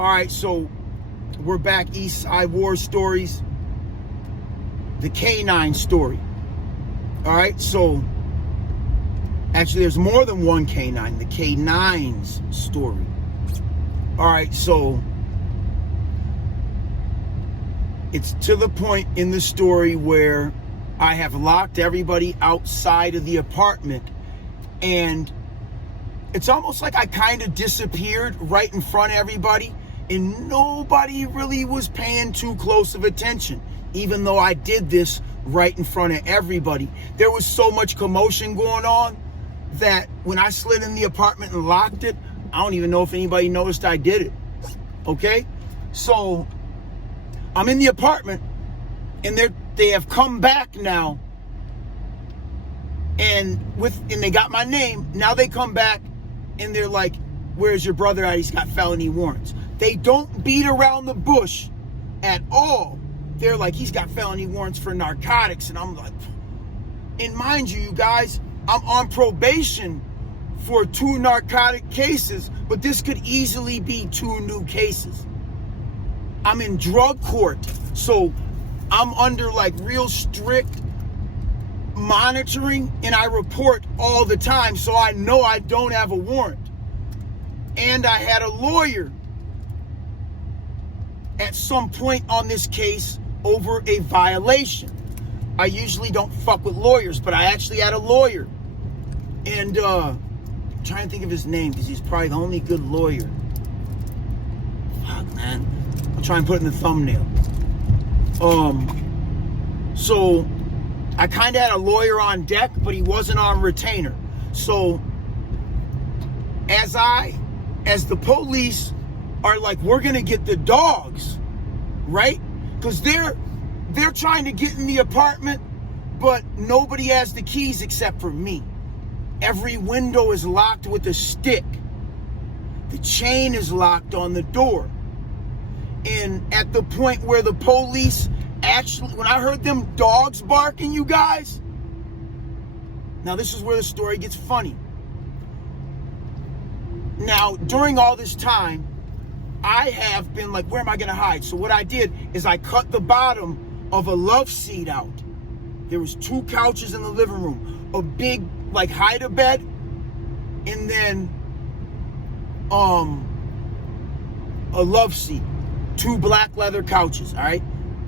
All right, so we're back. Eastside War Stories. The K-9 story. All right, so actually there's more than one K-9. The K-9s story. All right, so it's to the point in the story where I have locked everybody outside of the apartment, and it's almost like I kind of disappeared right in front of everybody, and nobody really was paying too close of attention, even though I did this right in front of everybody. There was so much commotion going on that when I slid in the apartment and locked it, I don't even know if anybody noticed I did it. Okay? So I'm in the apartment, and they have come back now, and they got my name. Now they come back and they're like, "Where's your brother at? He's got felony warrants." They don't beat around the bush at all. They're like, "He's got felony warrants for narcotics." And I'm like, and mind you guys, I'm on probation for 2 narcotic cases, but this could easily be 2 new cases. I'm in drug court, so I'm under like real strict monitoring, and I report all the time, so I know I don't have a warrant. And I had a lawyer at some point on this case over a violation. I usually don't fuck with lawyers, but I actually had a lawyer. And I'm trying to think of his name because he's probably the only good lawyer. Fuck, man. I'll try and put it in the thumbnail. So I kind of had a lawyer on deck, but he wasn't on retainer. So as the police are like, "We're gonna get the dogs," right? Because they're trying to get in the apartment, but nobody has the keys except for me. Every window is locked with a stick. The chain is locked on the door. And at the point where the police actually, when I heard them dogs barking, you guys, now this is where the story gets funny. Now, during all this time, I have been like, where am I going to hide? So what I did is I cut the bottom of a love seat out. There was 2 couches in the living room, a big like hide-a-bed, and then a love seat, 2 black leather couches, all right?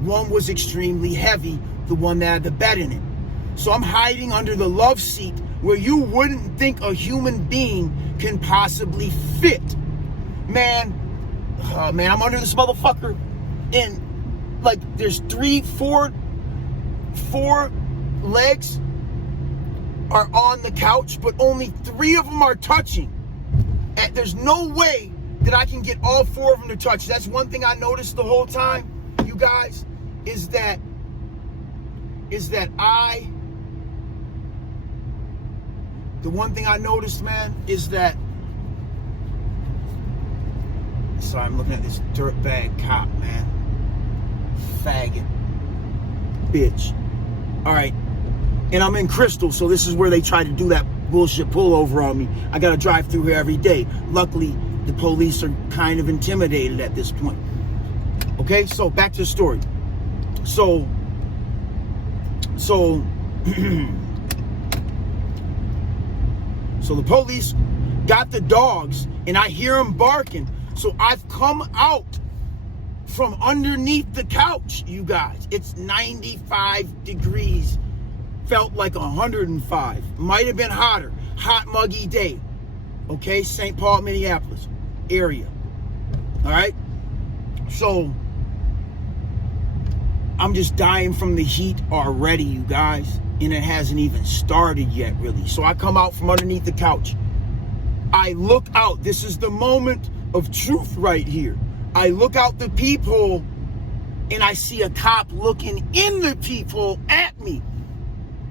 One was extremely heavy, the one that had the bed in it. So I'm hiding under the love seat where you wouldn't think a human being can possibly fit. Man, I'm under this motherfucker, and like there's 4 legs are on the couch, but only 3 of them are touching. And there's no way that I can get all 4 of them to touch. That's one thing I noticed the whole time, you guys, is that the one thing I noticed, man, is that, sorry, I'm looking at this dirtbag cop, man. Faggot. Bitch. All right. And I'm in Crystal, so this is where they try to do that bullshit pullover on me. I got to drive through here every day. Luckily, the police are kind of intimidated at this point. Okay, so back to the story. So the police got the dogs, and I hear them barking. So I've come out from underneath the couch, you guys. It's 95 degrees. Felt like 105. Might have been hotter. Hot, muggy day. Okay, St. Paul, Minneapolis area. All right? So I'm just dying from the heat already, you guys. And it hasn't even started yet, really. So I come out from underneath the couch. I look out. This is the moment of truth right here. I look out the peephole, and I see a cop looking in the peephole at me.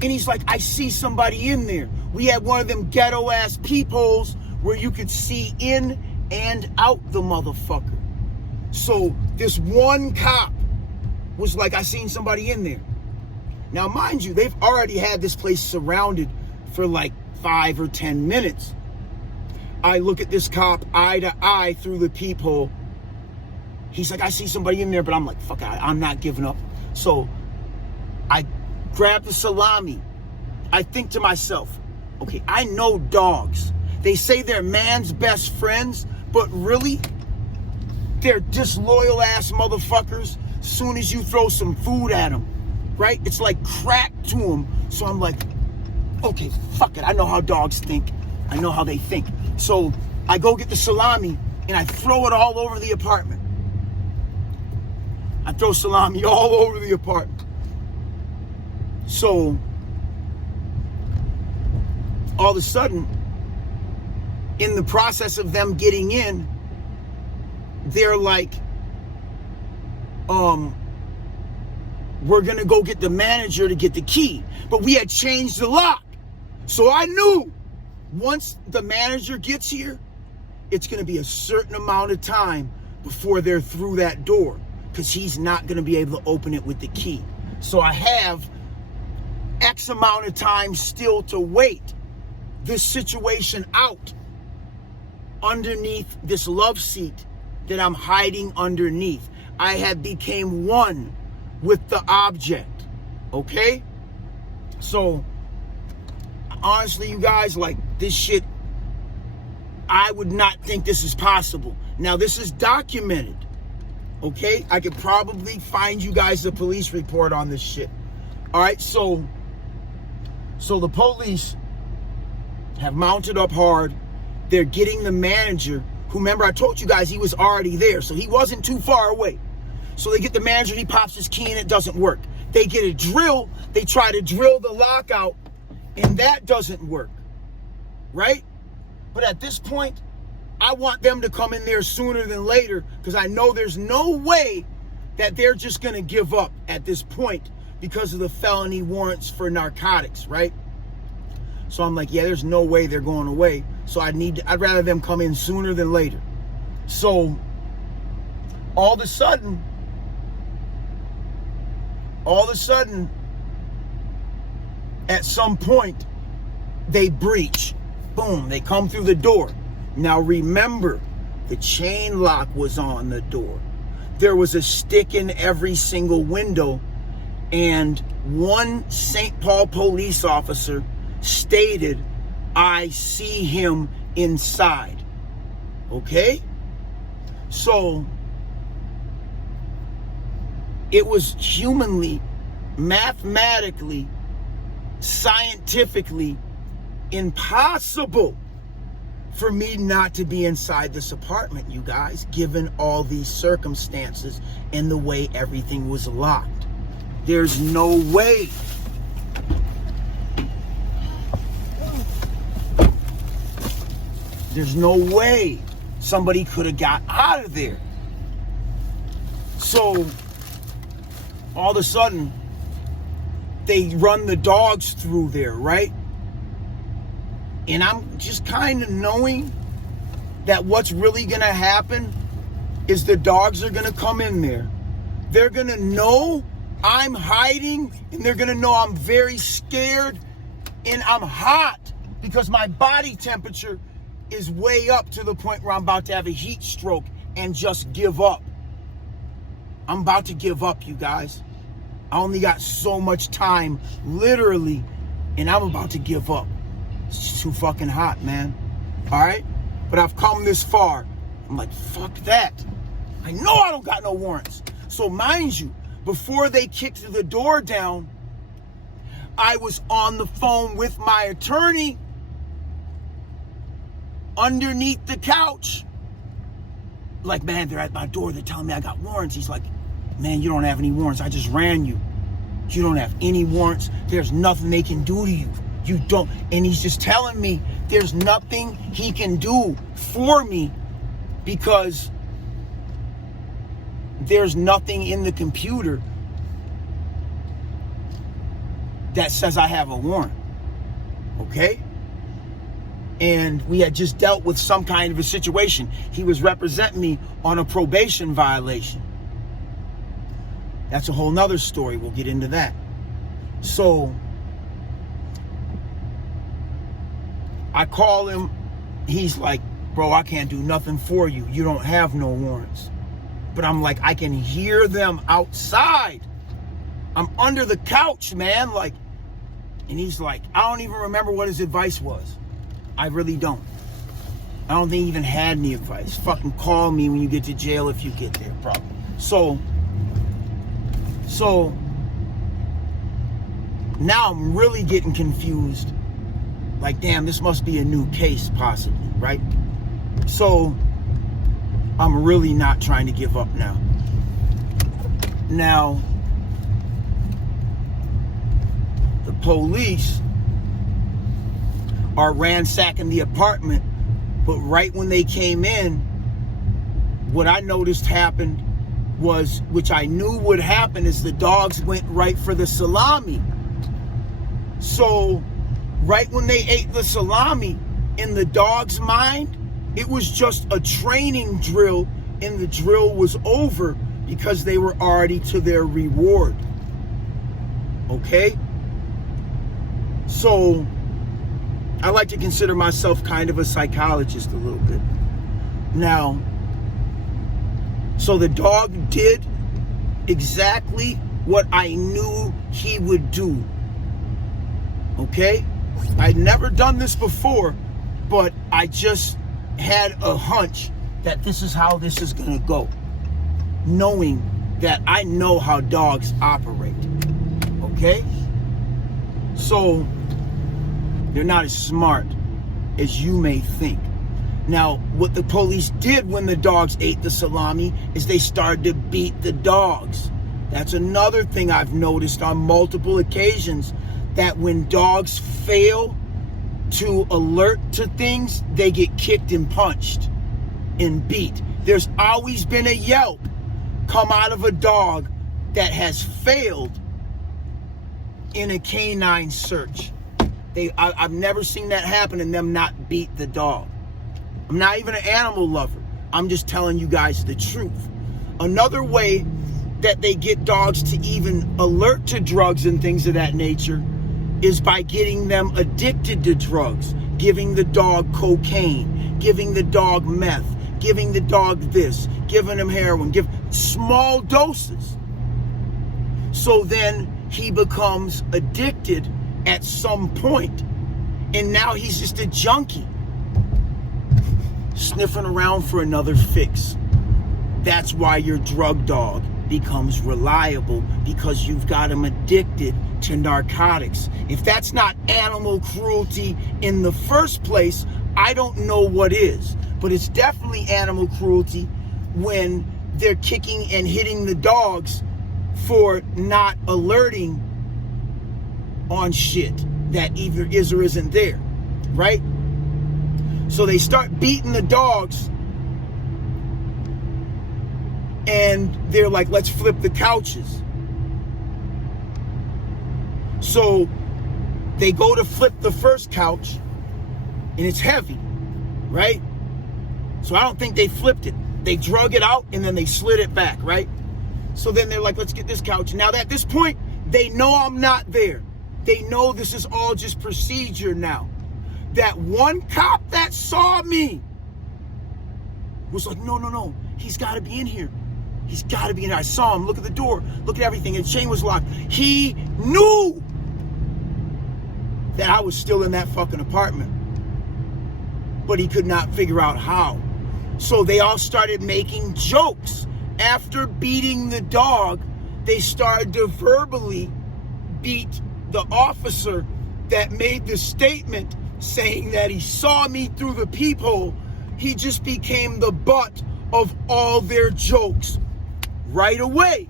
And he's like, "I see somebody in there." We had one of them ghetto-ass peepholes where you could see in and out the motherfucker. So this one cop was like, "I seen somebody in there." Now, mind you, they've already had this place surrounded for like 5 or 10 minutes. I look at this cop eye to eye through the peephole, He's like, I see somebody in there, but I'm like, fuck, I'm not giving up. So I grab the salami. I think to myself, okay, I know dogs. They say they're man's best friends, but really, they're disloyal ass motherfuckers. Soon as you throw some food at them, right? It's like crack to them. So I'm like, okay, fuck it. I know how dogs think. I know how they think. So I go get the salami and I throw it all over the apartment. I throw salami all over the apartment. So all of a sudden, in the process of them getting in, they're like, we're gonna go get the manager to get the key. But we had changed the lock. So I knew once the manager gets here, it's gonna be a certain amount of time before they're through that door, because he's not gonna be able to open it with the key. So I have X amount of time still to wait this situation out underneath this love seat that I'm hiding underneath. I had became one with the object, okay? So, honestly, you guys, like, this shit, I would not think this is possible. Now, this is documented, okay? I could probably find you guys a police report on this shit. All right, so the police have mounted up hard. They're getting the manager, who, remember, I told you guys he was already there, so he wasn't too far away. So they get the manager, he pops his key and it doesn't work. They get a drill, they try to drill the lock out, and that doesn't work, right? But at this point, I want them to come in there sooner than later, because I know there's no way that they're just gonna give up at this point because of the felony warrants for narcotics, right? So I'm like, yeah, there's no way they're going away. So I'd rather them come in sooner than later. So all of a sudden, at some point, they breach. Boom, they come through the door. Now remember, the chain lock was on the door. There was a stick in every single window, and one St. Paul police officer stated, I see him inside. Okay? So it was humanly, mathematically, scientifically impossible for me not to be inside this apartment, you guys, given all these circumstances and the way everything was locked. There's no way. There's no way somebody could have got out of there. So all of a sudden, they run the dogs through there, right? And I'm just kind of knowing that what's really going to happen is the dogs are going to come in there. They're going to know I'm hiding, and they're going to know I'm very scared and I'm hot because my body temperature is way up to the point where I'm about to have a heat stroke and just give up. I'm about to give up, you guys. I only got so much time, literally, and I'm about to give up. It's just too fucking hot, man. All right? But I've come this far. I'm like, fuck that. I know I don't got no warrants. So mind you, before they kicked the door down, I was on the phone with my attorney underneath the couch. Like, man, they're at my door. They're telling me I got warrants. He's like, man, you don't have any warrants. I just ran you. You don't have any warrants. There's nothing they can do to you. You don't. And he's just telling me there's nothing he can do for me because there's nothing in the computer that says I have a warrant. Okay? And we had just dealt with some kind of a situation. He was representing me on a probation violation. That's a whole nother story. We'll get into that. So I call him. He's like, bro, I can't do nothing for you. You don't have no warrants. But I'm like, I can hear them outside. I'm under the couch, man. Like, and he's like, I don't even remember what his advice was. I really don't. I don't think he even had any advice. Fucking call me when you get to jail if you get there, probably. So now I'm really getting confused. Like, damn, this must be a new case, possibly, right? So I'm really not trying to give up now. Now, the police are ransacking the apartment, but right when they came in, what I noticed happened was, which I knew would happen, is the dogs went right for the salami. So right when they ate the salami, in the dog's mind, it was just a training drill, and the drill was over because they were already to their reward. Okay? So I like to consider myself kind of a psychologist a little bit. Now, so the dog did exactly what I knew he would do. Okay? I'd never done this before, but I just had a hunch that this is how this is going to go, knowing that I know how dogs operate. Okay? So they're not as smart as you may think. Now, what the police did when the dogs ate the salami is they started to beat the dogs. That's another thing I've noticed on multiple occasions, that when dogs fail to alert to things, they get kicked and punched and beat. There's always been a yelp come out of a dog that has failed in a K-9 search. I've never seen that happen and them not beat the dog. I'm not even an animal lover. I'm just telling you guys the truth. Another way that they get dogs to even alert to drugs and things of that nature is by getting them addicted to drugs, giving the dog cocaine, giving the dog meth, giving the dog this, giving him heroin, give small doses. So then he becomes addicted at some point, and now he's just a junkie, sniffing around for another fix. That's why your drug dog becomes reliable, because you've got him addicted to narcotics. If that's not animal cruelty in the first place, I don't know what is. But it's definitely animal cruelty when they're kicking and hitting the dogs for not alerting on shit that either is or isn't there, right? So they start beating the dogs, and they're like, let's flip the couches. So they go to flip the first couch, and it's heavy, right? So I don't think they flipped it. They drug it out, and then they slid it back, right? So then they're like, let's get this couch. Now at this point, they know I'm not there. They know this is all just procedure now. That one cop that saw me was like, no, he's got to be in here. He's got to be in here. I saw him. Look at the door. Look at everything. The chain was locked. He knew that I was still in that fucking apartment, but he could not figure out how. So they all started making jokes. After beating the dog, they started to verbally beat the officer that made the statement saying that he saw me through the peephole. He just became the butt of all their jokes right away.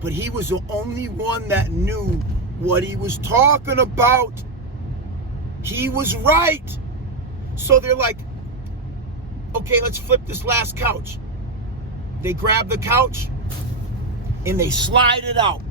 But he was the only one that knew what he was talking about. He was right. So they're like, okay, let's flip this last couch. They grab the couch and they slide it out.